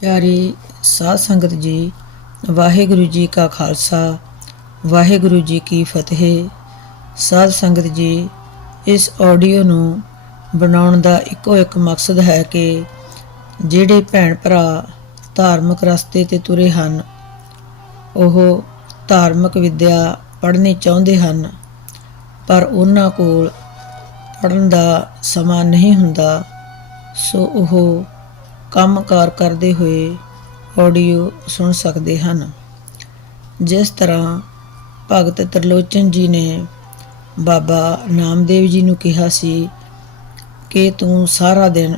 ਪਿਆਰੀ ਸਾਧ ਸੰਗਤ ਜੀ, ਵਾਹਿਗੁਰੂ ਜੀ ਕਾ ਖਾਲਸਾ, ਵਾਹਿਗੁਰੂ ਜੀ ਕੀ ਫਤਿਹ। ਸਾਧ ਸੰਗਤ ਜੀ, ਇਸ ਆਡੀਓ ਨੂੰ ਬਣਾਉਣ ਦਾ ਇੱਕੋ ਇੱਕ ਮਕਸਦ ਹੈ ਕਿ ਜਿਹੜੇ ਭੈਣ ਭਰਾ ਧਾਰਮਿਕ ਰਸਤੇ ਤੇ ਤੁਰੇ ਹਨ, ਉਹ ਧਾਰਮਿਕ ਵਿੱਦਿਆ ਪੜ੍ਹਨੀ ਚਾਹੁੰਦੇ ਹਨ, ਪਰ ਉਹਨਾਂ ਕੋਲ ਪੜਨ ਦਾ ਸਮਾਂ ਨਹੀਂ ਹੁੰਦਾ, ਸੋ ਉਹ ਕੰਮਕਾਰ ਕਰਦੇ ਹੋਏ ਆਡੀਓ ਸੁਣ ਸਕਦੇ ਹਨ। ਜਿਸ ਤਰ੍ਹਾਂ ਭਗਤ ਤਰਲੋਚਨ ਜੀ ਨੇ ਬਾਬਾ ਨਾਮਦੇਵ ਜੀ ਨੂੰ ਕਿਹਾ ਸੀ ਕਿ ਤੂੰ ਸਾਰਾ ਦਿਨ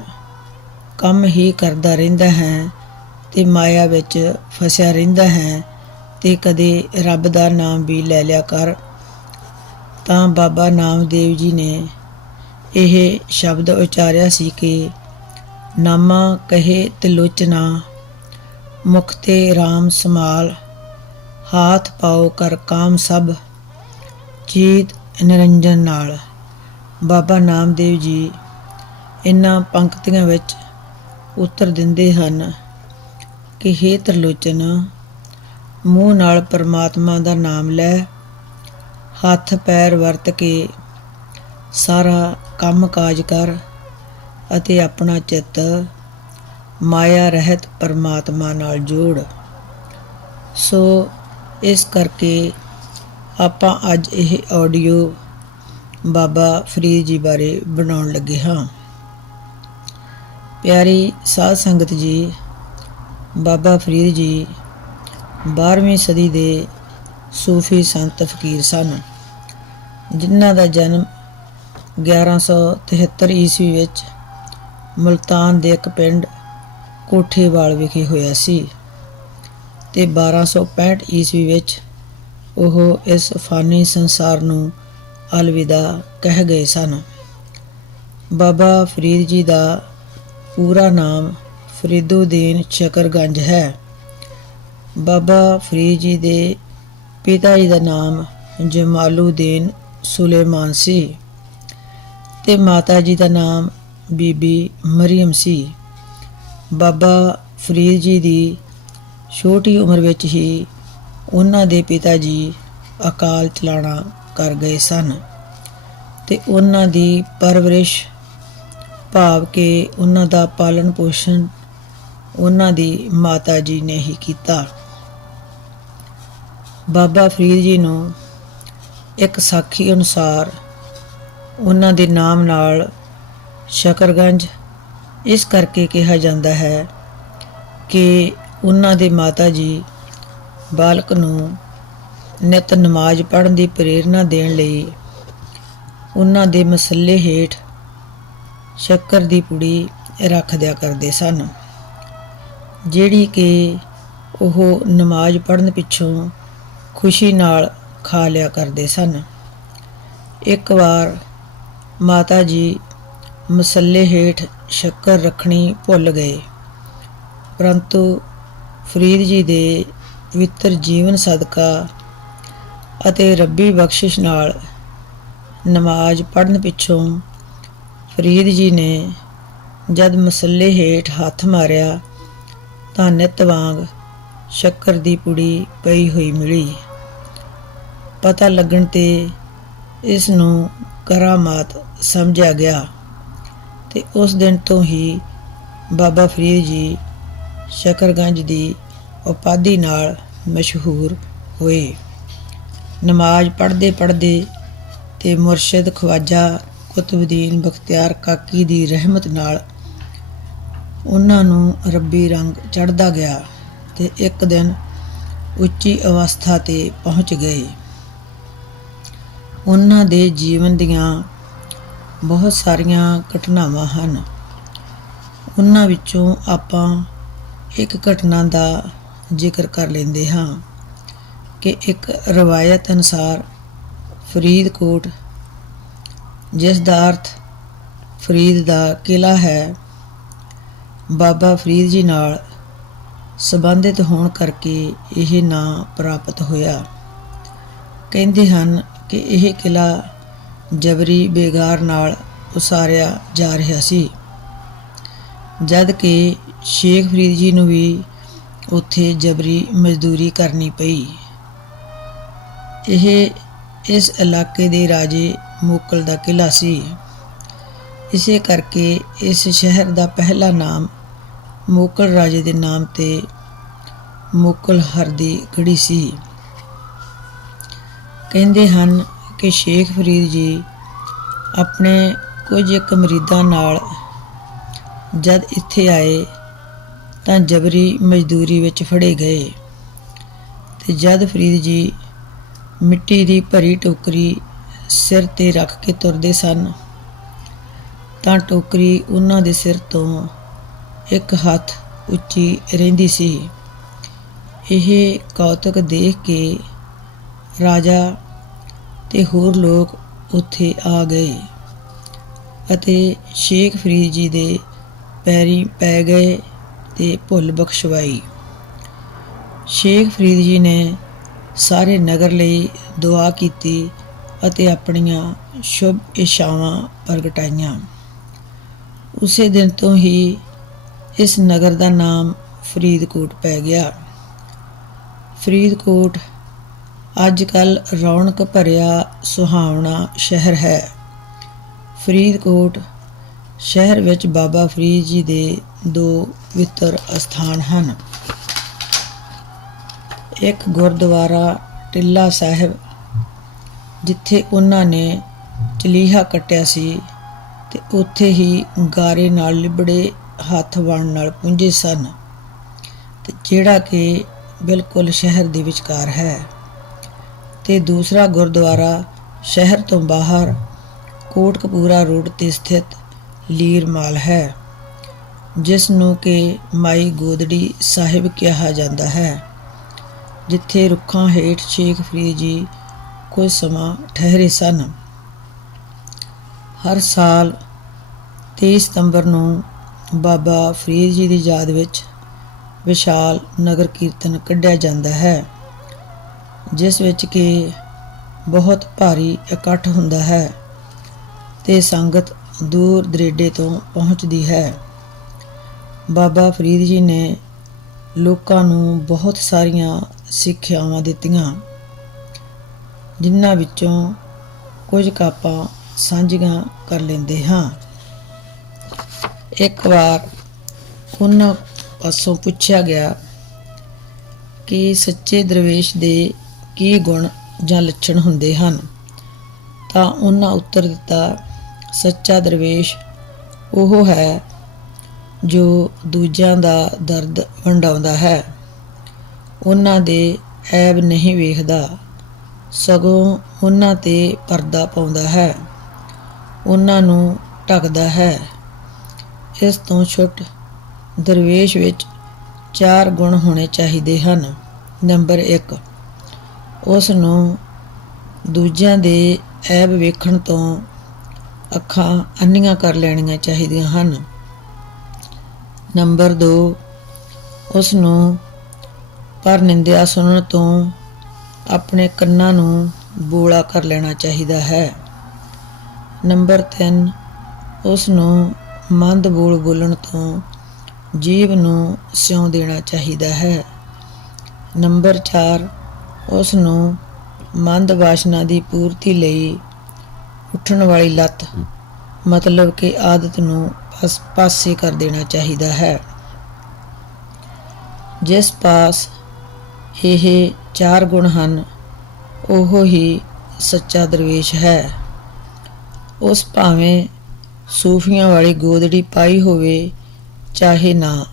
ਕੰਮ ਹੀ ਕਰਦਾ ਰਹਿੰਦਾ ਹੈ ਤੇ ਮਾਇਆ ਵਿੱਚ ਫਸਿਆ ਰਹਿੰਦਾ ਹੈ ਤੇ ਕਦੇ ਰੱਬ ਦਾ ਨਾਮ ਵੀ ਲੈ ਲਿਆ ਕਰ। ਤਾਂ ਬਾਬਾ ਨਾਮਦੇਵ ਜੀ ਨੇ ਇਹ ਸ਼ਬਦ ਉਚਾਰਿਆ ਸੀ ਕਿ ਨਾਮਾ ਕਹੇ ਤਿਲੋਚਨਾ ਮੁਖ ਤੇ RAM ਸਮਾਲ, ਹਾਥ ਪਾਓ ਕਰ ਕਾਮ ਸਭ, ਜੀਤ ਨਿਰੰਜਨ ਨਾਲ। ਬਾਬਾ ਨਾਮਦੇਵ ਜੀ ਇਨ੍ਹਾਂ ਪੰਕਤੀਆਂ ਵਿੱਚ ਉੱਤਰ ਦਿੰਦੇ ਹਨ ਕਿ ਹੇ ਤਿਰਲੋਚਨ, ਮੂੰਹ ਨਾਲ ਪਰਮਾਤਮਾ ਦਾ ਨਾਮ ਲੈ, ਹੱਥ ਪੈਰ ਵਰਤ ਕੇ ਸਾਰਾ ਕੰਮ ਕਾਜ ਕਰ। ਅਤੇ ਆਪਣਾ ਚਿੱਤ ਮਾਇਆ ਰਹਿਤ ਪਰਮਾਤਮਾ ਨਾਲ ਜੋੜ। ਸੋ ਇਸ ਕਰਕੇ ਆਪਾਂ ਅੱਜ ਇਹ ਆਡੀਓ ਬਾਬਾ ਫਰੀਦ ਜੀ ਬਾਰੇ ਬਣਾਉਣ ਲੱਗੇ ਹਾਂ। ਪਿਆਰੀ ਸਾਧ ਸੰਗਤ ਜੀ, ਬਾਬਾ ਫਰੀਦ ਜੀ 12ਵੀਂ ਸਦੀ ਦੇ ਸੂਫੀ ਸੰਤ ਫਕੀਰ ਸਨ, ਜਿਨ੍ਹਾਂ ਦਾ ਜਨਮ 1173 ਈਸਵੀ ਵਿੱਚ ਮੁਲਤਾਨ ਦੇ ਇੱਕ ਪਿੰਡ ਕੋਠੇਵਾਲ ਵਿਖੇ ਹੋਇਆ ਸੀ ਤੇ 1265 ਈਸਵੀ ਵਿੱਚ ਉਹ ਇਸ ਫਾਨੀ ਸੰਸਾਰ ਨੂੰ ਅਲਵਿਦਾ ਕਹਿ ਗਏ ਸਨ। ਬਾਬਾ ਫਰੀਦ ਜੀ ਦਾ ਪੂਰਾ ਨਾਮ ਫਰੀਦੁਦੀਨ ਸ਼ਕਰਗੰਜ ਹੈ। ਬਾਬਾ ਫਰੀਦ ਜੀ ਦੇ ਪਿਤਾ ਜੀ ਦਾ ਨਾਮ ਜਮਾਲੂਦੀਨ ਸੁਲੇਮਾਨ ਸੀ ਤੇ ਮਾਤਾ ਜੀ ਦਾ ਨਾਮ ਬੀਬੀ ਮਰੀਮ ਸੀ। ਬਾਬਾ ਫਰੀਦ ਜੀ ਦੀ ਛੋਟੀ ਉਮਰ ਵਿੱਚ ਹੀ ਉਹਨਾਂ ਦੇ ਪਿਤਾ ਜੀ ਅਕਾਲ ਚਲਾਣਾ ਕਰ ਗਏ ਸਨ ਤੇ ਉਹਨਾਂ ਦੀ ਪਰਵਰਿਸ਼ ਭਾਵ ਕਿ ਉਹਨਾਂ ਦਾ ਪਾਲਣ ਪੋਸ਼ਣ ਉਹਨਾਂ ਦੀ ਮਾਤਾ ਜੀ ਨੇ ਹੀ ਕੀਤਾ। ਬਾਬਾ ਫਰੀਦ ਜੀ ਨੂੰ ਇੱਕ ਸਾਖੀ ਅਨੁਸਾਰ ਉਹਨਾਂ ਦੇ ਨਾਮ ਨਾਲ ਸ਼ਕਰਗੰਜ। ਇਸ ਕਰਕੇ ਕਿਹਾ ਜਾਂਦਾ ਹੈ ਕਿ ਉਹਨਾਂ ਦੇ ਮਾਤਾ ਜੀ ਬਾਲਕ ਨੂੰ ਨਿਤ ਨਮਾਜ਼ ਪੜ੍ਹਨ ਦੀ ਪ੍ਰੇਰਣਾ ਦੇਣ ਲਈ ਉਹਨਾਂ ਦੇ ਮਸੱਲੇ ਹੇਠ ਸ਼ੱਕਰ ਦੀ ਪੁੜੀ ਰੱਖ ਦਿਆ ਕਰਦੇ ਸਨ। ਜਿਹੜੀ ਕਿ ਉਹ ਨਮਾਜ਼ ਪੜ੍ਹਨ ਪਿੱਛੋਂ ਖੁਸ਼ੀ ਨਾਲ ਖਾ ਲਿਆ ਕਰਦੇ ਸਨ। ਇੱਕ ਵਾਰ ਮਾਤਾ ਜੀ ਮਸੱਲੇ ਹੇਠ ਸ਼ੱਕਰ ਰੱਖਣੀ ਭੁੱਲ ਗਏ। ਪਰੰਤੂ ਫਰੀਦ ਜੀ ਦੇ ਪਵਿੱਤਰ ਜੀਵਨ ਸਦਕਾ ਅਤੇ ਰੱਬੀ ਬਖਸ਼ਿਸ਼ ਨਾਲ ਨਮਾਜ਼ ਪੜ੍ਹਨ ਪਿੱਛੋਂ ਫਰੀਦ ਜੀ ਨੇ ਜਦ ਮਸੱਲੇ ਹੇਠ ਹੱਥ ਮਾਰਿਆ ਤਾਂ ਨਿਤ ਵਾਂਗ ਸ਼ੱਕਰ ਦੀ ਪੁੜੀ ਪਈ ਹੋਈ ਮਿਲੀ। ਪਤਾ ਲੱਗਣ ਤੇ ਇਸ ਨੂੰ ਕਰਾਮਾਤ ਸਮਝਿਆ ਗਿਆ। ਤੇ ਉਸ ਦਿਨ ਤੋਂ ਹੀ ਬਾਬਾ ਫਰੀਦ ਜੀ ਸ਼ਕਰਗੰਜ ਦੀ ਉਪਾਧੀ ਨਾਲ ਮਸ਼ਹੂਰ ਹੋਏ। ਨਮਾਜ਼ ਪੜ੍ਹਦੇ ਪੜ੍ਹਦੇ ਤੇ ਮੁਰਸ਼ਿਦ ਖਵਾਜਾ ਕੁਤਬਦੀਨ ਬਖਤਿਆਰ ਕਾਕੀ ਦੀ ਰਹਿਮਤ ਨਾਲ ਉਹਨਾਂ ਨੂੰ ਰੱਬੀ ਰੰਗ ਚੜ੍ਹਦਾ ਗਿਆ ਤੇ ਇੱਕ ਦਿਨ ਉੱਚੀ ਅਵਸਥਾ ਤੇ ਪਹੁੰਚ ਗਏ। ਉਹਨਾਂ ਦੇ ਜੀਵਨ ਦੀਆਂ ਬਹੁਤ ਸਾਰੀਆਂ ਘਟਨਾਵਾਂ ਹਨ। ਉਹਨਾਂ ਵਿੱਚੋਂ ਆਪਾਂ ਇੱਕ ਘਟਨਾ ਦਾ ਜ਼ਿਕਰ ਕਰ ਲੈਂਦੇ ਹਾਂ ਕਿ ਇੱਕ ਰਵਾਇਤ ਅਨੁਸਾਰ ਫਰੀਦਕੋਟ ਜਿਸ ਦਾ ਅਰਥ ਫਰੀਦ ਦਾ ਕਿਲਾ ਹੈ। ਬਾਬਾ ਫਰੀਦ ਜੀ ਨਾਲ ਸੰਬੰਧਿਤ ਹੋਣ ਕਰਕੇ ਇਹ ਨਾਂ ਪ੍ਰਾਪਤ ਹੋਇਆ। ਕਹਿੰਦੇ ਹਨ ਕਿ ਇਹ ਕਿਲਾ ਜਬਰੀ ਬੇਗਾਰ ਨਾਲ ਉਸਾਰਿਆ ਜਾ ਰਿਹਾ ਸੀ। ਜਦ ਕਿ ਸ਼ੇਖ ਫਰੀਦ ਜੀ ਨੂੰ ਵੀ ਉੱਥੇ ਜਬਰੀ ਮਜ਼ਦੂਰੀ ਕਰਨੀ ਪਈ। ਇਹ ਇਸ ਇਲਾਕੇ ਦੇ ਰਾਜੇ ਮੋਕਲ ਦਾ ਕਿਲਾ ਸੀ। ਇਸੇ ਕਰਕੇ ਇਸ ਸ਼ਹਿਰ ਦਾ ਪਹਿਲਾ ਨਾਮ ਮੋਕਲ ਰਾਜੇ ਦੇ ਨਾਮ ਤੇ ਮੋਕਲ ਹਰ ਦੀ ਗੜੀ ਸੀ। ਕਹਿੰਦੇ ਹਨ ਕਿ ਸ਼ੇਖ ਫਰੀਦ ਜੀ ਆਪਣੇ ਕੁਝ ਇੱਕ ਮਰੀਦਾਂ ਨਾਲ ਜਦ ਇੱਥੇ ਆਏ ਤਾਂ ਜਬਰੀ ਮਜ਼ਦੂਰੀ ਵਿੱਚ ਫੜੇ ਗਏ ਤੇ ਜਦ ਫਰੀਦ ਜੀ ਮਿੱਟੀ ਦੀ ਭਰੀ ਟੋਕਰੀ ਸਿਰ ਤੇ ਰੱਖ ਕੇ ਤੁਰਦੇ ਸਨ, ਤਾਂ ਟੋਕਰੀ ਉਹਨਾਂ ਦੇ ਸਿਰ ਤੋਂ ਇੱਕ ਹੱਥ ਉੱਚੀ ਰਹਿੰਦੀ ਸੀ। ਇਹ ਕੌਤਕ ਦੇਖ ਕੇ ਰਾਜਾ ਤੇ ਹੋਰ ਲੋਕ ਉੱਥੇ ਆ ਗਏ ਅਤੇ ਸ਼ੇਖ ਫਰੀਦ ਜੀ ਦੇ ਪੈਰੀ ਪੈ ਗਏ ਤੇ ਭੁੱਲ ਬਖਸ਼ਵਾਈ। ਸ਼ੇਖ ਫਰੀਦ ਜੀ ਨੇ ਸਾਰੇ ਨਗਰ ਲਈ ਦੁਆ ਕੀਤੀ ਅਤੇ ਆਪਣੀਆਂ ਸ਼ੁਭ ਇਸ਼ਾਵਾਂ ਪ੍ਰਗਟਾਈਆਂ। ਉਸੇ ਦਿਨ ਤੋਂ ਹੀ ਇਸ ਨਗਰ ਦਾ ਨਾਮ ਫਰੀਦਕੋਟ ਪੈ ਗਿਆ। ਫਰੀਦਕੋਟ ਅੱਜ ਕੱਲ ਰੌਣਕ ਭਰਿਆ ਸੁਹਾਵਣਾ ਸ਼ਹਿਰ ਹੈ। ਫਰੀਦਕੋਟ ਸ਼ਹਿਰ ਵਿੱਚ ਬਾਬਾ ਫਰੀਦ ਜੀ ਦੇ ਦੋ ਪਵਿੱਤਰ ਅਸਥਾਨ ਹਨ। ਇੱਕ ਗੁਰਦੁਆਰਾ ਟਿੱਲਾ ਸਾਹਿਬ, ਜਿੱਥੇ ਉਹਨਾਂ ਨੇ ਚਲੀਹਾ ਕੱਟਿਆ ਸੀ ਤੇ ਉੱਥੇ ਹੀ ਗਾਰੇ ਨਾਲ ਲਿਬੜੇ ਹੱਥ ਵਣ ਨਾਲ ਪੁੰਝੇ ਸਨ, ਤੇ ਜਿਹੜਾ ਕਿ ਬਿਲਕੁਲ ਸ਼ਹਿਰ ਦੇ ਵਿਚਕਾਰ ਹੈ। ਤੇ ਦੂਸਰਾ ਗੁਰਦੁਆਰਾ ਸ਼ਹਿਰ ਤੋਂ ਬਾਹਰ ਕੋਟਕਪੂਰਾ ਰੋਡ ਤੇ ਸਥਿਤ ਲੀਰ ਮਾਲ ਹੈ, ਜਿਸ ਨੂੰ ਕਿ ਮਾਈ ਗੋਦੜੀ ਸਾਹਿਬ ਕਿਹਾ ਜਾਂਦਾ ਹੈ, ਜਿੱਥੇ ਰੁੱਖਾਂ ਹੇਠ ਸ਼ੇਖ ਫਰੀਦ ਜੀ ਕੁਝ ਸਮਾਂ ਠਹਿਰੇ ਸਨ। ਹਰ ਸਾਲ 23 ਸਤੰਬਰ ਨੂੰ ਬਾਬਾ ਫਰੀਦ ਜੀ ਦੀ ਯਾਦ ਵਿੱਚ ਵਿਸ਼ਾਲ ਨਗਰ ਕੀਰਤਨ ਕੱਢਿਆ ਜਾਂਦਾ ਹੈ। ਜਿਸ ਵਿੱਚ ਕਿ ਬਹੁਤ ਭਾਰੀ ਇਕੱਠ ਹੁੰਦਾ ਹੈ ਤੇ ਸੰਗਤ ਦੂਰ ਦਰੇਡੇ ਤੋਂ ਪਹੁੰਚਦੀ ਹੈ। ਬਾਬਾ ਫਰੀਦ ਜੀ ਨੇ ਲੋਕਾਂ ਨੂੰ ਬਹੁਤ ਸਾਰੀਆਂ ਸਿੱਖਿਆਵਾਂ ਦਿੱਤੀਆਂ, ਜਿਨ੍ਹਾਂ ਵਿੱਚੋਂ ਕੁਝ ਕਾਪਾਂ ਸਾਂਝੀਆਂ ਕਰ ਲੈਂਦੇ ਹਾਂ। ਇੱਕ ਵਾਰ ਉਹਨਾਂ ਪਾਸੋਂ ਪੁੱਛਿਆ ਗਿਆ ਕਿ ਸੱਚੇ ਦਰਵੇਸ਼ ਦੇ ਕੀ ਗੁਣ ਜਾਂ ਲੱਛਣ ਹੁੰਦੇ ਹਨ? ਤਾਂ ਉਹਨਾਂ ਉੱਤਰ ਦਿੱਤਾ, ਸੱਚਾ ਦਰਵੇਸ਼ ਉਹ ਹੈ ਜੋ ਦੂਜਿਆਂ ਦਾ ਦਰਦ ਵੰਡਾਉਂਦਾ ਹੈ। ਉਹਨਾਂ ਦੇ ਐਬ ਨਹੀਂ ਵੇਖਦਾ। ਸਗੋਂ ਉਹਨਾਂ ਤੇ ਪਰਦਾ ਪਾਉਂਦਾ ਹੈ। ਉਹਨਾਂ ਨੂੰ ਢੱਕਦਾ ਹੈ। ਇਸ ਤੋਂ ਛੁੱਟ ਦਰਵੇਸ਼ ਵਿੱਚ ਚਾਰ ਗੁਣ ਹੋਣੇ ਚਾਹੀਦੇ ਹਨ। ਨੰਬਰ 1 ਉਸ ਨੂੰ ਦੂਜਿਆਂ ਦੇ ਐਬ ਵੇਖਣ ਤੋਂ ਅੱਖਾਂ ਅੰਨੀਆਂ ਕਰ ਲੈਣੀਆਂ ਚਾਹੀਦੀਆਂ ਹਨ। ਨੰਬਰ 2 ਉਸ ਨੂੰ ਪਰ ਨਿੰਦਿਆ ਸੁਣਨ ਤੋਂ ਆਪਣੇ ਕੰਨਾਂ ਨੂੰ ਬੋਲਾ ਕਰ ਲੈਣਾ ਚਾਹੀਦਾ ਹੈ। ਨੰਬਰ 3 ਉਸ ਨੂੰ ਮੰਦ ਬੋਲ ਬੋਲਣ ਤੋਂ ਜੀਵ ਨੂੰ ਸਿਉਂ ਦੇਣਾ ਚਾਹੀਦਾ ਹੈ। ਨੰਬਰ 4 ਉਸ ਨੂੰ ਮੰਦ ਵਾਸ਼ਨਾ ਦੀ ਪੂਰਤੀ ਲਈ ਉੱਠਣ ਵਾਲੀ ਲੱਤ, ਮਤਲਬ ਕਿ ਆਦਤ ਨੂੰ ਬਸ ਪਾਸੇ ਕਰ ਦੇਣਾ ਚਾਹੀਦਾ ਹੈ। ਜਿਸ ਪਾਸ ਇਹ ਚਾਰ ਗੁਣ ਹਨ, ਉਹ ਹੀ ਸੱਚਾ ਦਰਵੇਸ਼ ਹੈ। ਉਸ ਭਾਵੇਂ ਸੂਫੀਆਂ ਵਾਲੀ ਗੋਦੜੀ ਪਾਈ ਹੋਵੇ, ਚਾਹੇ ਨਾ।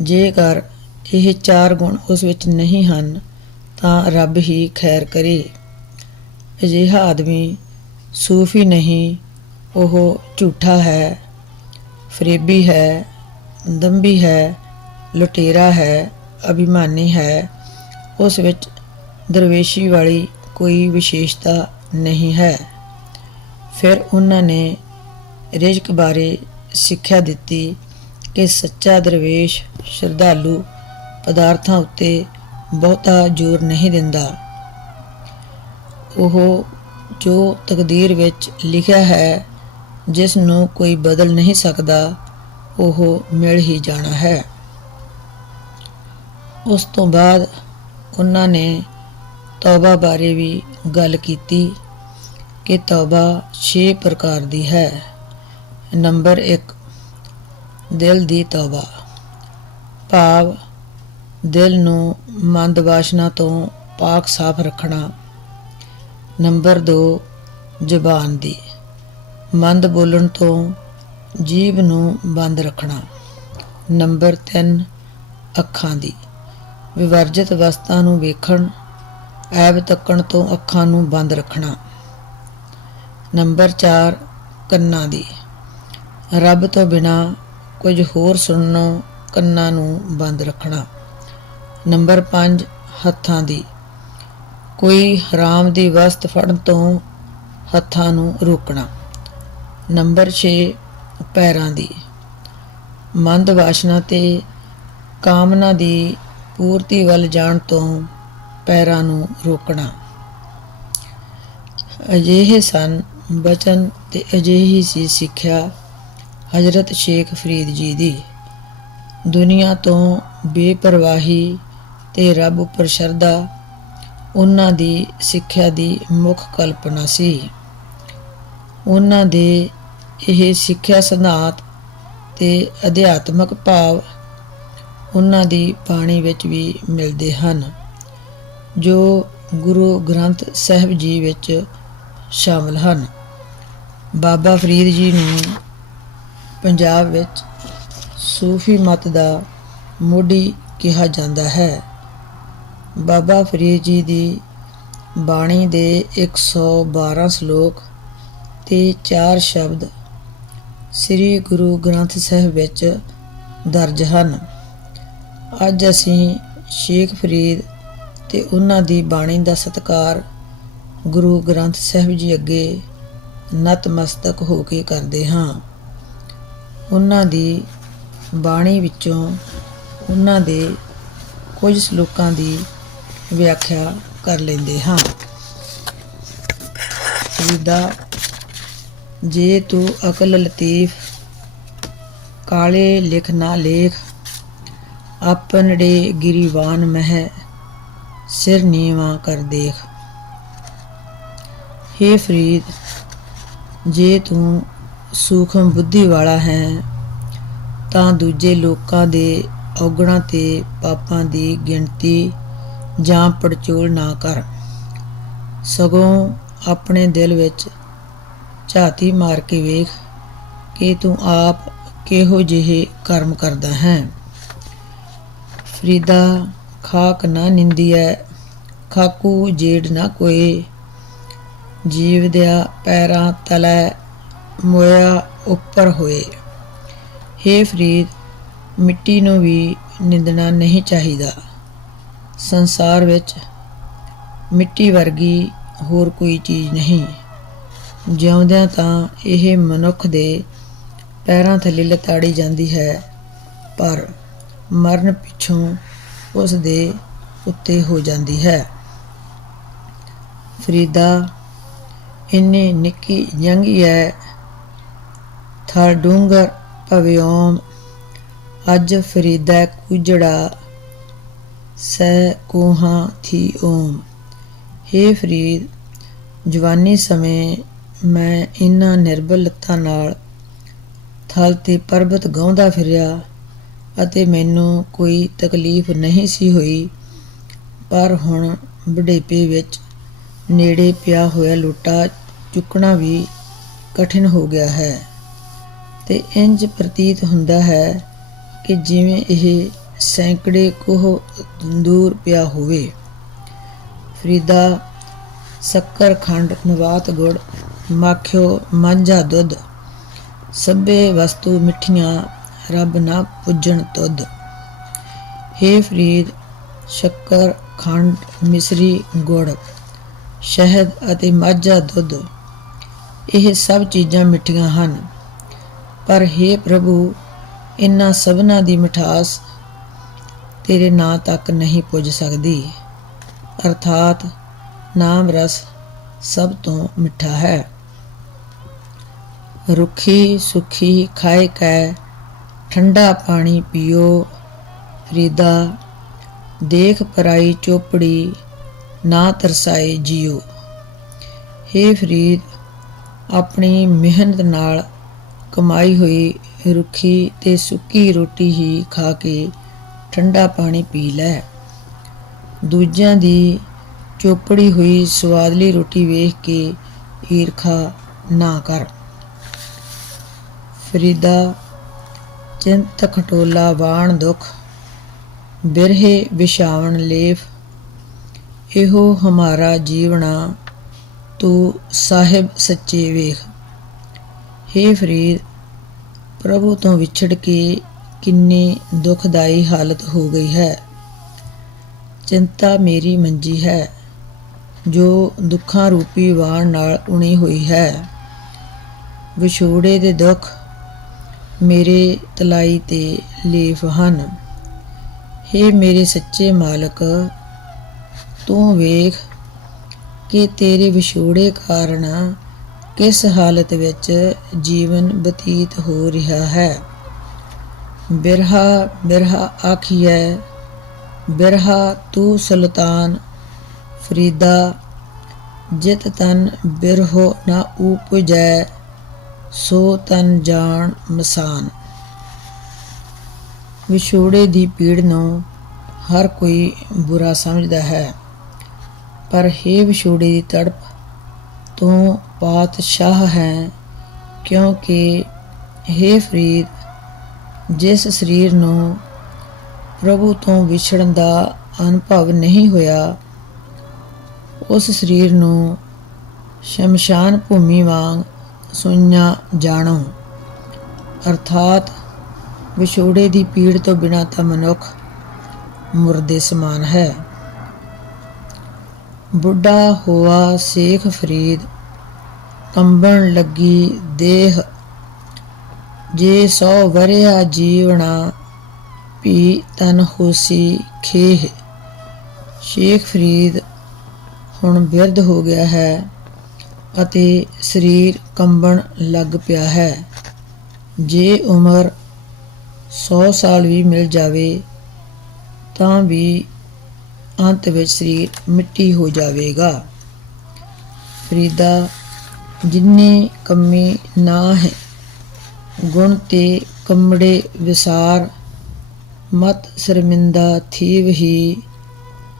ਜੇਕਰ ਇਹ ਚਾਰ ਗੁਣ ਉਸ ਵਿੱਚ ਨਹੀਂ ਹਨ ਤਾਂ ਰੱਬ ਹੀ ਖੈਰ ਕਰੇ। ਅਜਿਹਾ ਆਦਮੀ ਸੂਫੀ ਨਹੀਂ, ਉਹ ਝੂਠਾ ਹੈ, ਫਰੇਬੀ ਹੈ ਦੰਬੀ ਹੈ, ਲੁਟੇਰਾ ਹੈ, ਅਭਿਮਾਨੀ ਹੈ। ਉਸ ਵਿੱਚ ਦਰਵੇਸ਼ੀ ਵਾਲੀ ਕੋਈ ਵਿਸ਼ੇਸ਼ਤਾ ਨਹੀਂ ਹੈ। ਫਿਰ ਉਹਨਾਂ ਨੇ ਰਿਜ਼ਕ ਬਾਰੇ ਸਿੱਖਿਆ ਦਿੱਤੀ ਕਿ ਸੱਚਾ ਦਰਵੇਸ਼ ਸ਼ਰਧਾਲੂ ਪਦਾਰਥਾਂ ਉੱਤੇ ਬਹੁਤਾ ਜ਼ੋਰ ਨਹੀਂ ਦਿੰਦਾ। ਉਹ ਜੋ ਤਕਦੀਰ ਵਿੱਚ ਲਿਖਿਆ ਹੈ, ਜਿਸ ਨੂੰ ਕੋਈ ਬਦਲ ਨਹੀਂ ਸਕਦਾ, ਉਹ ਮਿਲ ਹੀ ਜਾਣਾ ਹੈ। ਉਸ ਤੋਂ ਬਾਅਦ ਉਹਨਾਂ ਨੇ ਤੌਬਾ ਬਾਰੇ ਵੀ ਗੱਲ ਕੀਤੀ ਕਿ ਤੌਬਾ 6 ਪ੍ਰਕਾਰ ਦੀ ਹੈ। ਨੰਬਰ 1 ਦਿਲ ਦੀ ਤੌਬਾ। ਭਾਵ ਦਿਲ ਨੂੰ ਮੰਦ ਵਾਸ਼ਨਾ ਤੋਂ ਪਾਕ ਸਾਫ਼ ਰੱਖਣਾ। ਨੰਬਰ 2 ਜ਼ੁਬਾਨ ਦੀ। ਮੰਦ ਬੋਲਣ ਤੋਂ ਜੀਭ ਨੂੰ ਬੰਦ ਰੱਖਣਾ। ਨੰਬਰ 3 ਅੱਖਾਂ ਦੀ। ਵਿਵਰਜਿਤ ਵਸਤਾਂ ਨੂੰ ਵੇਖਣ, ਐਬ ਤੱਕਣ ਤੋਂ ਅੱਖਾਂ ਨੂੰ ਬੰਦ ਰੱਖਣਾ। ਨੰਬਰ 4 ਕੰਨਾਂ ਦੀ। ਰੱਬ ਤੋਂ ਬਿਨਾ ਕੁਝ ਹੋਰ ਸੁਣਨੋਂ ਕੰਨਾਂ ਨੂੰ ਬੰਦ ਰੱਖਣਾ। ਨੰਬਰ 5 ਹੱਥਾਂ ਦੀ। ਕੋਈ ਹਰਾਮ ਦੀ ਵਸਤ ਫੜਨ ਤੋਂ ਹੱਥਾਂ ਨੂੰ ਰੋਕਣਾ। ਨੰਬਰ 6 ਪੈਰਾਂ ਦੀ। ਮੰਦ ਵਾਸ਼ਨਾ ਤੇ ਕਾਮਨਾ ਦੀ ਪੂਰਤੀ ਵੱਲ ਜਾਣ ਤੋਂ ਪੈਰਾਂ ਨੂੰ ਰੋਕਣਾ। ਅਜਿਹੇ ਸਨ ਬਚਨ ਤੇ ਅਜਿਹੀ ਸੀ ਸਿੱਖਿਆ ਹਜ਼ਰਤ ਸ਼ੇਖ ਫਰੀਦ ਜੀ ਦੀ। ਦੁਨੀਆ ਤੋਂ ਬੇਪਰਵਾਹੀ ਤੇ ਰੱਬ ਉੱਪਰ ਸ਼ਰਧਾ, ਉਹਨਾਂ ਦੀ ਸਿੱਖਿਆ ਦੀ ਮੁੱਖ ਕਲਪਨਾ ਸੀ। ਉਹਨਾਂ ਦੇ ਇਹ ਸਿੱਖਿਆ ਸਿਧਾਂਤ ਤੇ ਅਧਿਆਤਮਕ ਭਾਵ ਉਹਨਾਂ ਦੀ ਬਾਣੀ ਵਿੱਚ ਵੀ ਮਿਲਦੇ ਹਨ, ਜੋ ਗੁਰੂ ਗ੍ਰੰਥ ਸਾਹਿਬ ਜੀ ਵਿੱਚ ਸ਼ਾਮਲ ਹਨ। ਬਾਬਾ ਫਰੀਦ ਜੀ ਨੂੰ ਪੰਜਾਬ ਵਿੱਚ ਸੂਫੀ ਮਤ ਦਾ ਮੋਢੀ ਕਿਹਾ ਜਾਂਦਾ ਹੈ। ਬਾਬਾ ਫਰੀਦ ਜੀ ਦੀ ਬਾਣੀ ਦੇ 112 ਸ਼ਲੋਕ ਤੇ 4 ਸ਼ਬਦ ਸ੍ਰੀ ਗੁਰੂ ਗ੍ਰੰਥ ਸਾਹਿਬ ਵਿੱਚ ਦਰਜ ਹਨ। ਅੱਜ ਅਸੀਂ ਸ਼ੇਖ ਫਰੀਦ ਤੇ ਉਹਨਾਂ ਦੀ ਬਾਣੀ ਦਾ ਸਤਿਕਾਰ ਗੁਰੂ ਗ੍ਰੰਥ ਸਾਹਿਬ ਜੀ ਅੱਗੇ ਨਤਮਸਤਕ ਹੋ ਕੇ ਕਰਦੇ ਹਾਂ। ਉਹਨਾਂ ਦੀ ਬਾਣੀ ਵਿੱਚੋਂ ਉਹਨਾਂ ਦੇ ਕੁਝ ਸ਼ਲੋਕਾਂ ਦੀ ਵਿਆਖਿਆ ਕਰ ਲੈਂਦੇ ਹਾਂ। ਫਰੀਦਾ ਜੇ ਤੂੰ ਅਕਲ ਲਤੀਫ, ਕਾਲੇ ਲਿਖ ਨਾ ਲੇਖ ਆਪਨੜੇ ਗਿਰੀਵਾਨ ਮਹਿ, ਸਿਰ ਨੀਵਾ ਕਰ ਦੇਖ। हे ਫਰੀਦ, ਜੇ ਤੂੰ ਸੂਖਮ ਬੁੱਧੀ ਵਾਲਾ ਹੈ, ਤਾਂ ਦੂਜੇ ਲੋਕਾਂ ਦੇ ਔਗਣਾਂ ਤੇ ਪਾਪਾਂ ਦੀ ਗਿਣਤੀ ਜਾਂ ਪੜਚੋਲ ਨਾ ਕਰ। ਸਗੋਂ ਆਪਣੇ ਦਿਲ ਵਿੱਚ ਝਾਤੀ ਮਾਰ ਕੇ ਵੇਖ ਕਿ ਤੂੰ ਆਪ ਕਿਹੋ ਜਿਹੇ ਕਰਮ ਕਰਦਾ ਹੈ। ਫਰੀਦਾ, ਖਾਕ ਨਾ ਨਿੰਦੀਐ, ਖਾਕੂ ਜੇੜ ਨਾ ਕੋਏ। ਜੀਵ ਦਿਆ ਪੈਰਾਂ ਤਲੇ ਮੋਇਆ ਉੱਪਰ ਹੋਏ। हे ਫਰੀਦ, ਮਿੱਟੀ ਨੂੰ ਵੀ ਨਿੰਦਣਾ ਨਹੀਂ ਚਾਹੀਦਾ। ਸੰਸਾਰ ਵਿੱਚ ਮਿੱਟੀ ਵਰਗੀ ਹੋਰ ਕੋਈ ਚੀਜ਼ ਨਹੀਂ। ਜਿਉਂਦਿਆਂ ਤਾਂ ਇਹ ਮਨੁੱਖ ਦੇ ਪੈਰਾਂ ਥੱਲੇ ਲਤਾੜੀ ਜਾਂਦੀ ਹੈ, ਪਰ ਮਰਨ ਪਿੱਛੋਂ ਉਸ ਦੇ ਉੱਤੇ ਹੋ ਜਾਂਦੀ ਹੈ। ਫਰੀਦਾ, ਇੰਨੇ ਨਿੱਕੀ ਜੰਗੀ ਹੈ ਥਰ ਡੂੰਗਰ ਭਵਿਓਮ ਅੱਜ ਫਰੀਦਾ ਕੁਜੜਾ ਸੈ ਕੋਹਾਂ ਥੀ ਓਮ हे ਫਰੀਦ, ਜਵਾਨੀ ਸਮੇਂ ਮੈਂ ਇਨ੍ਹਾਂ ਨਿਰਬਲ ਲੱਤਾਂ ਨਾਲ ਥਲ ਤੇ ਪਰਬਤ ਗਾਉਂਦਾ ਫਿਰਿਆ ਅਤੇ ਮੈਨੂੰ ਕੋਈ ਤਕਲੀਫ ਨਹੀਂ ਸੀ ਹੋਈ, ਪਰ ਹੁਣ ਬੁਢੇਪੇ ਵਿੱਚ ਨੇੜੇ ਪਿਆ ਹੋਇਆ ਲੋਟਾ ਚੁੱਕਣਾ ਵੀ ਕਠਿਨ ਹੋ ਗਿਆ ਹੈ ਤੇ ਇੰਜ ਪ੍ਰਤੀਤ ਹੁੰਦਾ ਹੈ ਕਿ ਜਿਵੇਂ ਇਹ ਸੈਂਕੜੇ ਕੋਹ ਦੂਰ ਪਿਆ ਹੋਵੇ। ਫਰੀਦਾ ਸ਼ੱਕਰ ਖੰਡ ਨਵਾਤ ਗੁੜ ਮਾਖਿਓ ਮਾਂਝਾ ਦੁੱਧ, ਸਭੇ ਵਸਤੂ ਮਿੱਠੀਆਂ, ਰੱਬ ਨਾ ਪੁੱਜਣ ਤੁਧ। हे ਫਰੀਦ ਸ਼ੱਕਰ ਖੰਡ ਮਿਸਰੀ ਗੁੜ, ਸ਼ਹਿਦ ਅਤੇ ਮਾਝਾ ਦੁੱਧ, ਇਹ ਸਭ ਚੀਜ਼ਾਂ ਮਿੱਠੀਆਂ ਹਨ। ਪਰ हे ਪ੍ਰਭੂ, ਇਨ੍ਹਾਂ ਸਭਨਾਂ ਦੀ ਮਿਠਾਸ ਤੇਰੇ ਨਾਂ ਤੱਕ ਨਹੀਂ ਪੁੱਜ ਸਕਦੀ। ਅਰਥਾਤ ਨਾਮ ਰਸ ਸਭ ਤੋਂ ਮਿੱਠਾ ਹੈ। ਰੁੱਖੀ ਸੁਖੀ ਖਾਏ ਕੈ, ਠੰਡਾ ਪਾਣੀ ਪੀਓ, ਫਰੀਦਾ, ਦੇਖ ਪਰਾਈ ਚੋਪੜੀ, ਨਾ ਤਰਸਾਏ ਜਿਉ ਹੇ ਫਰੀਦ, ਆਪਣੀ ਮਿਹਨਤ ਨਾਲ ਕਮਾਈ ਹੋਈ ਰੁੱਖੀ ਤੇ ਸੁੱਕੀ ਰੋਟੀ ਹੀ ਖਾ ਕੇ ਠੰਡਾ ਪਾਣੀ ਪੀ ਲੈ। ਦੂਜਿਆਂ ਦੀ ਚੋਪੜੀ ਹੋਈ ਸਵਾਦਲੀ ਰੋਟੀ ਵੇਖ ਕੇ ਈਰਖਾ ਨਾ ਕਰ। ਫਰੀਦਾ ਚਿੰਤ ਖਟੋਲਾ ਬਾਣ ਦੁਖ, ਬਿਰਹੇ ਵਿਛਾਵਣ ਲੇਫ ਇਹੋ ਹਮਾਰਾ ਜੀਵਣਾ, ਤੂੰ ਸਾਹਿਬ ਸੱਚੇ ਵੇਖ। ਹੇ ਫਰੀਦ, ਪ੍ਰਭੂ ਤੋਂ ਵਿਛੜ ਕੇ ਕਿੰਨੀ ਦੁਖਦਾਈ ਹਾਲਤ ਹੋ ਗਈ ਹੈ। ਚਿੰਤਾ ਮੇਰੀ ਮੰਜੀ ਹੈ, ਜੋ ਦੁੱਖਾਂ ਰੂਪੀ ਵਾਣ ਨਾਲ ਉਣੀ ਹੋਈ ਹੈ। ਵਿਛੋੜੇ ਦੇ ਦੁੱਖ ਮੇਰੇ ਤਲਾਈ ਤੇ ਲੇਫ ਹਨ। ਹੇ ਮੇਰੇ ਸੱਚੇ ਮਾਲਕ, ਤੂੰ ਵੇਖ ਕਿ ਤੇਰੇ ਵਿਛੋੜੇ ਕਾਰਨ ਕਿਸ ਹਾਲਤ ਵਿੱਚ ਜੀਵਨ ਬਤੀਤ ਹੋ ਰਿਹਾ ਹੈ। ਬਿਰਹਾ ਬਿਰਹਾ ਆਖੀਐ, ਬਿਰਹਾ ਤੂੰ ਸੁਲਤਾਨ, ਫਰੀਦਾ, ਜਿਤ ਤਨ ਬਿਰਹੋ ਨਾ ਉਪਜੈ, ਸੋ ਤਨ ਜਾਣ ਮਸਾਨ। ਵਿਛੋੜੇ ਦੀ ਪੀੜ ਨੂੰ ਹਰ ਕੋਈ ਬੁਰਾ ਸਮਝਦਾ ਹੈ, ਪਰ ਹੇ ਵਿਛੋੜੇ ਦੀ ਤੜਪ, ਤੂੰ ਪਾਤਸ਼ਾਹ ਹੈ, ਕਿਉਂਕਿ ਹੇ ਫਰੀਦ ਜਿਸ ਸਰੀਰ ਨੂੰ ਪ੍ਰਭੂ ਤੋਂ ਵਿਛੜਨ ਦਾ ਅਨੁਭਵ ਨਹੀਂ ਹੋਇਆ, ਉਸ ਸਰੀਰ ਨੂੰ ਸ਼ਮਸ਼ਾਨ ਭੂਮੀ ਵਾਂਗ ਸੁਣਿਆ ਜਾਣੋ। ਅਰਥਾਤ ਵਿਛੋੜੇ ਦੀ ਪੀੜ ਤੋਂ ਬਿਨਾਂ ਤਾਂ ਮਨੁੱਖ ਮੁਰਦੇ ਸਮਾਨ ਹੈ। ਬੁੱਢਾ ਹੋਆ ਸੇਖ ਫਰੀਦ ਕੰਬਣ ਲੱਗੀ ਦੇਹ ਜੇ ਸੌ ਵਰਿਆ ਜੀਵਣਾ ਵੀ ਤਨ ਹੋਸੀ ਖੇਹ। ਸ਼ੇਖ ਫਰੀਦ ਹੁਣ ਬਿਰਧ ਹੋ ਗਿਆ ਹੈ ਅਤੇ ਸਰੀਰ ਕੰਬਣ ਲੱਗ ਪਿਆ ਹੈ। ਜੇ ਉਮਰ 100 ਸਾਲ ਵੀ ਮਿਲ ਜਾਵੇ, ਤਾਂ ਵੀ ਅੰਤ ਵਿੱਚ ਸਰੀਰ ਮਿੱਟੀ ਹੋ ਜਾਵੇਗਾ। ਫਰੀਦਾ, ਜਿੰਨੇ ਕੰਮੀ ਨਾ ਹੈ ਗੁਣ ਤੇ ਕੰਮੜੇ ਵਿਸਾਰ, ਮਤ ਸ਼ਰਮਿੰਦਾ ਥੀਵ ਹੀ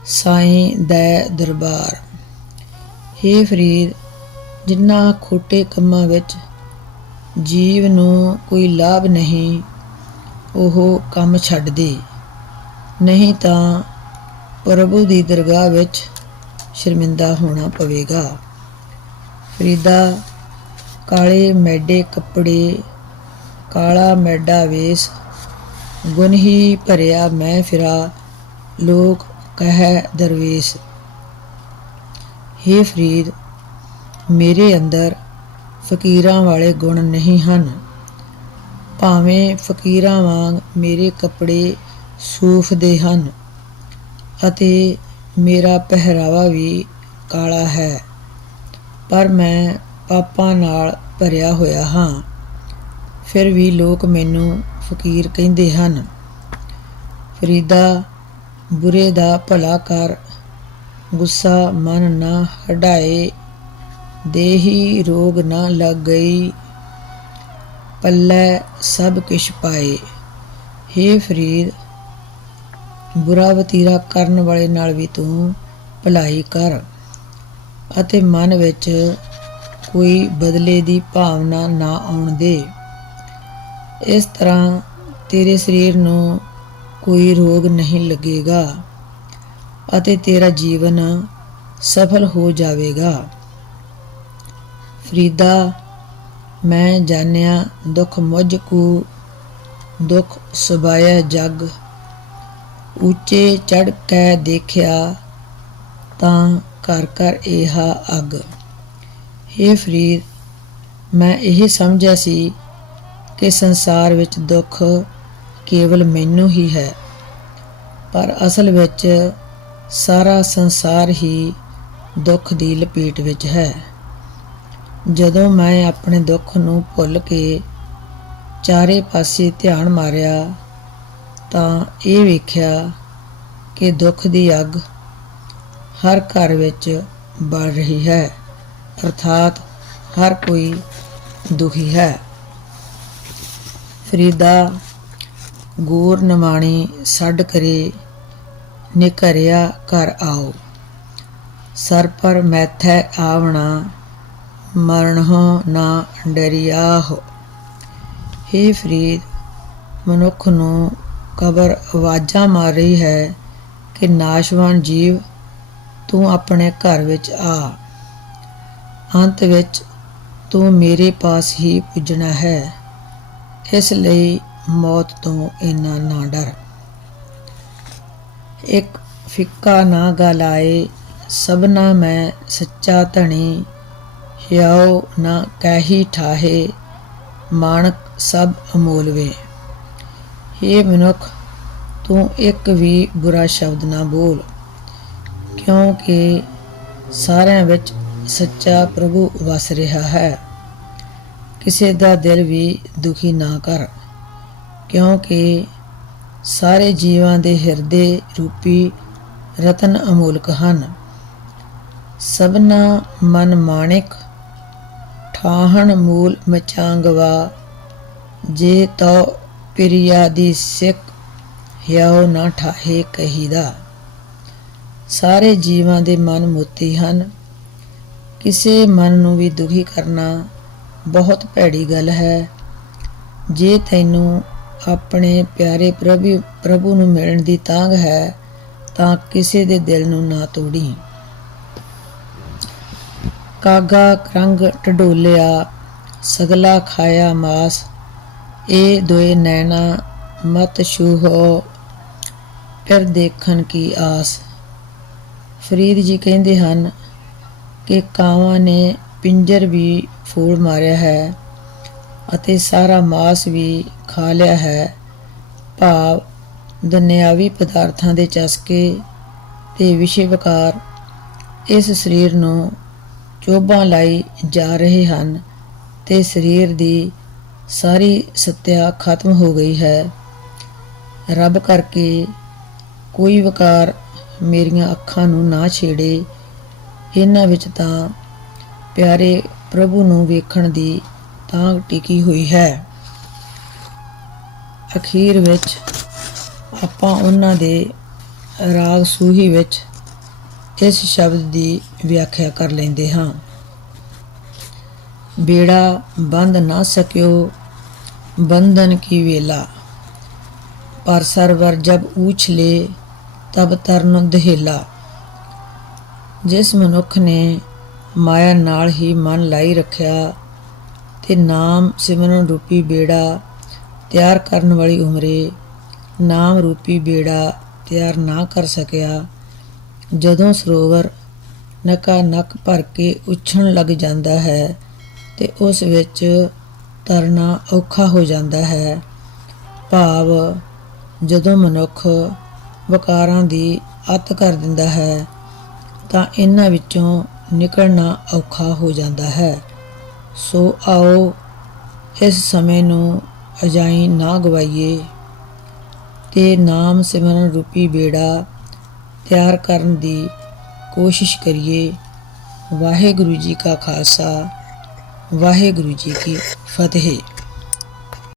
ਸਾਈਂ ਦੈ ਦਰਬਾਰ। ਹੇ ਫਰੀਦ ਜਿਨ੍ਹਾਂ ਖੋਟੇ ਕੰਮਾਂ ਵਿੱਚ ਜੀਵ ਨੂੰ ਕੋਈ ਲਾਭ ਨਹੀਂ, ਉਹ ਕੰਮ ਛੱਡ ਦੇ। ਨਹੀਂ ਤਾਂ ਪ੍ਰਭੂ ਦੀ ਦਰਗਾਹ ਵਿੱਚ ਸ਼ਰਮਿੰਦਾ ਹੋਣਾ ਪਵੇਗਾ। ਫਰੀਦਾ, ਕਾਲੇ ਮੈਡੇ ਕੱਪੜੇ ਕਾਲਾ ਮੈਡਾ ਵੇਸ ਗੁਣ ਹੀ ਭਰਿਆ ਮੈਂ ਫਿਰਾ, ਲੋਕ ਕਹੈ ਦਰਵੇਸ਼। ਹੇ ਫਰੀਦ, ਮੇਰੇ ਅੰਦਰ ਫਕੀਰਾਂ ਵਾਲੇ ਗੁਣ ਨਹੀਂ ਹਨ। ਭਾਵੇਂ ਫਕੀਰਾਂ ਵਾਂਗ ਮੇਰੇ ਕੱਪੜੇ ਸੂਫ ਦੇ ਹਨ ਅਤੇ ਮੇਰਾ ਪਹਿਰਾਵਾ ਵੀ ਕਾਲਾ ਹੈ, ਪਰ ਮੈਂ ਪਾਪਾਂ ਨਾਲ ਭਰਿਆ ਹੋਇਆ ਹਾਂ। ਫਿਰ ਵੀ ਲੋਕ ਮੈਨੂੰ ਫਕੀਰ ਕਹਿੰਦੇ ਹਨ, ਫਰੀਦਾ, ਬੁਰੇ ਦਾ ਭਲਾ ਕਰ, ਗੁੱਸਾ ਮਨ ਨਾ ਹਟਾਏ ਦੇਹੀ ਰੋਗ ਨਾ ਲੱਗ ਗਈ, ਪੱਲੇ ਸਭ ਕਿਛ ਪਾਏ। ਹੇ ਫਰੀਦ, ਬੁਰਾ ਵਤੀਰਾ ਕਰਨ ਵਾਲੇ ਨਾਲ ਵੀ ਤੂੰ ਭਲਾਈ ਕਰ ਅਤੇ ਮਨ ਵਿੱਚ ਕੋਈ ਬਦਲੇ ਦੀ ਭਾਵਨਾ ਨਾ ਆਉਣ ਦੇ। ਇਸ ਤਰ੍ਹਾਂ ਤੇਰੇ ਸਰੀਰ ਨੂੰ ਕੋਈ ਰੋਗ ਨਹੀਂ ਲੱਗੇਗਾ ਅਤੇ ਤੇਰਾ ਜੀਵਨ ਸਫਲ ਹੋ ਜਾਵੇਗਾ। ਫਰੀਦਾ, ਮੈਂ ਜਾਣਿਆ ਦੁੱਖ ਮੁਝ ਕੋ ਦੁੱਖ ਸੁਭਾਇਆ ਜਗ। ਉੱਚੇ ਚੜ ਕੇ ਦੇਖਿਆ ਤਾਂ ਕਰ ਕਰ ਇਹਾ ਅਗ। ਹੇ ਫਰੀਦ, ਮੈਂ ਇਹ ਸਮਝਿਆ ਸੀ ਕਿ ਸੰਸਾਰ ਵਿੱਚ ਦੁੱਖ ਕੇਵਲ ਮੈਨੂੰ ਹੀ ਹੈ, ਪਰ ਅਸਲ ਵਿੱਚ ਸਾਰਾ ਸੰਸਾਰ ਹੀ ਦੁੱਖ ਦੀ ਲਪੇਟ ਵਿੱਚ ਹੈ। ਜਦੋਂ ਮੈਂ ਆਪਣੇ ਦੁੱਖ ਨੂੰ ਭੁੱਲ ਕੇ ਚਾਰੇ ਪਾਸੇ ਧਿਆਨ ਮਾਰਿਆ, ਤਾਂ ਇਹ ਵੇਖਿਆ ਕਿ ਦੁੱਖ ਦੀ ਅੱਗ ਹਰ ਘਰ ਵਿੱਚ ਬਲ ਰਹੀ ਹੈ, ਅਰਥਾਤ ਹਰ ਕੋਈ ਦੁਖੀ ਹੈ। ਫਰੀਦਾ, ਗੂਰ ਨਮਾਣੀ ਛੱਡ ਕਰੇ ਨਿਕਰਿਆ ਘਰ ਆਓ। ਸਰ ਪਰ ਮੈਥੈ ਆਵਣਾ ਮਰਨ ਹੋ ਨਾ ਡਰਿਆਹੋ। ਹੇ ਫਰੀਦ, ਮਨੁੱਖ ਨੂੰ ਕਬਰ ਆਵਾਜ਼ਾਂ ਮਾਰ ਰਹੀ ਹੈ ਕਿ ਨਾਸ਼ਵਾਨ ਜੀਵ, ਤੂੰ ਆਪਣੇ ਘਰ ਵਿੱਚ ਆ। ਅੰਤ ਵਿੱਚ ਤੂੰ ਮੇਰੇ ਪਾਸ ਹੀ ਪੁੱਜਣਾ ਹੈ। ਇਸ ਲਈ ਮੌਤ ਤੋਂ ਇੰਨਾ ਨਾ ਡਰ। ਇੱਕ ਫਿੱਕਾ ਨਾ ਗਲਾਏ ਸਭਨਾ ਮੈਂ ਸੱਚਾ ਧਣੀ ਹਿਆਉ ਨਾ ਕਹਿੀ ਠਾਹੇ, ਮਾਣਕ ਸਭ ਅਮੋਲਵੇ। हे ਮਨੁੱਖ, ਤੂੰ ਇੱਕ ਵੀ ਬੁਰਾ ਸ਼ਬਦ ਨਾ ਬੋਲ, ਕਿਉਂਕਿ ਸਾਰਿਆਂ ਵਿੱਚ ਸੱਚਾ ਪ੍ਰਭੂ ਵਸ ਰਿਹਾ ਹੈ। ਕਿਸੇ ਦਾ ਦਿਲ ਵੀ ਦੁਖੀ ਨਾ ਕਰ, ਕਿਉਂਕਿ ਸਾਰੇ ਜੀਵਾਂ ਦੇ ਹਿਰਦੇ ਰੂਪੀ ਰਤਨ ਅਮੋਲਕ ਹਨ। ਸਭਨਾ ਮਨ ਮਾਣਿਕ, ਠਾਹਣ ਮੂਲ ਮਚਾਂਗਵਾ, ਜੇ ਤੋ ਪਿਰਿਆ ਦੀ ਸਿੱਖ ਹਿਆਉ ਨਾ ਠਾਹੇ ਕਹੀਦਾ। ਸਾਰੇ ਜੀਵਾਂ ਦੇ ਮਨ ਮੋਤੀ ਹਨ। ਕਿਸੇ ਮਨ ਨੂੰ ਵੀ ਦੁਖੀ ਕਰਨਾ ਬਹੁਤ ਭੈੜੀ ਗੱਲ ਹੈ। ਜੇ ਤੈਨੂੰ ਆਪਣੇ ਪਿਆਰੇ ਪ੍ਰਭੂ ਪ੍ਰਭੂ ਨੂੰ ਮਿਲਣ ਦੀ ਤਾਂਘ ਹੈ, ਤਾਂ ਕਿਸੇ ਦੇ ਦਿਲ ਨੂੰ ਨਾ ਤੋੜੀ। ਕਾਗਾ ਕਰੰਗ ਟਡੋਲਿਆ, ਸਗਲਾ ਖਾਇਆ ਮਾਸ ਇਹ ਦੋਏ ਨੈਣਾ ਮਤ ਛੂਹੋ, ਫਿਰ ਦੇਖਣ ਕੀ ਆਸ। ਫਰੀਦ ਜੀ ਕਹਿੰਦੇ ਹਨ ਕਿ ਕਾਵਾਂ ਨੇ ਪਿੰਜਰ ਵੀ ਫੂਲ ਮਾਰਿਆ ਹੈ ਅਤੇ ਸਾਰਾ ਮਾਸ ਵੀ ਖਾ ਲਿਆ ਹੈ। ਭਾਵ ਦੁਨਿਆਵੀ ਪਦਾਰਥਾਂ ਦੇ ਚਸਕੇ ਤੇ ਵਿਸ਼ੇ ਵਿਕਾਰ ਇਸ ਸਰੀਰ ਨੂੰ ਚੋਭਾਂ ਲਾਈ ਜਾ ਰਹੇ ਹਨ ਤੇ ਸਰੀਰ ਦੀ ਸਾਰੀ ਸਤਿਆ ਖਤਮ ਹੋ ਗਈ ਹੈ। ਰੱਬ ਕਰਕੇ ਕੋਈ ਵਿਕਾਰ ਮੇਰੀਆਂ ਅੱਖਾਂ ਨੂੰ ਨਾ ਛੇੜੇ, ਇਹਨਾਂ ਵਿੱਚ ਤਾਂ ਪਿਆਰੇ ਪ੍ਰਭੂ ਨੂੰ ਵੇਖਣ ਦੀ ਤਾਂ ਟਿਕੀ ਹੋਈ ਹੈ। ਅਖੀਰ ਵਿੱਚ ਆਪਾਂ ਉਹਨਾਂ ਦੇ ਰਾਗ ਸੂਹੀ ਵਿੱਚ ਇਸ ਸ਼ਬਦ ਦੀ ਵਿਆਖਿਆ ਕਰ ਲੈਂਦੇ ਹਾਂ। ਬੇੜਾ ਬੰਦ ਨਾ ਸਕਿਓ, ਬੰਧਨ ਕੀ ਵੇਲਾ। ਪਰ ਸਰਵਰ ਜਬ ਉਛਲੇ ਤਬ ਤਰਨ ਦਹੇਲਾ। ਜਿਸ ਮਨੁੱਖ ਨੇ ਮਾਇਆ ਨਾਲ ਹੀ ਮਨ ਲਾਈ ਰੱਖਿਆ ਤੇ ਨਾਮ ਸਿਮਰਨ ਰੂਪੀ ਬੇੜਾ ਤਿਆਰ ਕਰਨ ਵਾਲੀ ਉਮਰੇ, ਨਾਮ ਰੂਪੀ ਬੇੜਾ ਤਿਆਰ ਨਾ ਕਰ ਸਕਿਆ। ਜਦੋਂ ਸਰੋਵਰ ਨਕਾ ਨਕ ਭਰ ਕੇ ਉੱਛਣ ਲੱਗ ਜਾਂਦਾ ਹੈ ਤੇ ਉਸ ਵਿੱਚ ਤਰਨਾ ਔਖਾ ਹੋ ਜਾਂਦਾ ਹੈ। ਭਾਵ ਜਦੋਂ ਮਨੁੱਖ ਵਕਾਰਾਂ ਦੀ ਅੱਤ ਕਰ ਦਿੰਦਾ ਹੈ ਤਾਂ ਇਹਨਾਂ ਵਿੱਚੋਂ ਨਿਕਲਣਾ ਔਖਾ ਹੋ ਜਾਂਦਾ ਹੈ। ਸੋ ਆਓ ਇਸ ਸਮੇਂ ਨੂੰ ਅਜਾਈ ਨਾ ਗਵਾਈਏ ਤੇ ਨਾਮ ਸਿਮਰਨ ਰੂਪੀ ਬੇੜਾ ਤਿਆਰ ਕਰਨ ਦੀ ਕੋਸ਼ਿਸ਼ ਕਰੀਏ। ਵਾਹਿਗੁਰੂ ਜੀ ਕਾ ਖਾਲਸਾ, ਵਾਹਿਗੁਰੂ ਜੀ ਕੀ ਫਤਿਹ।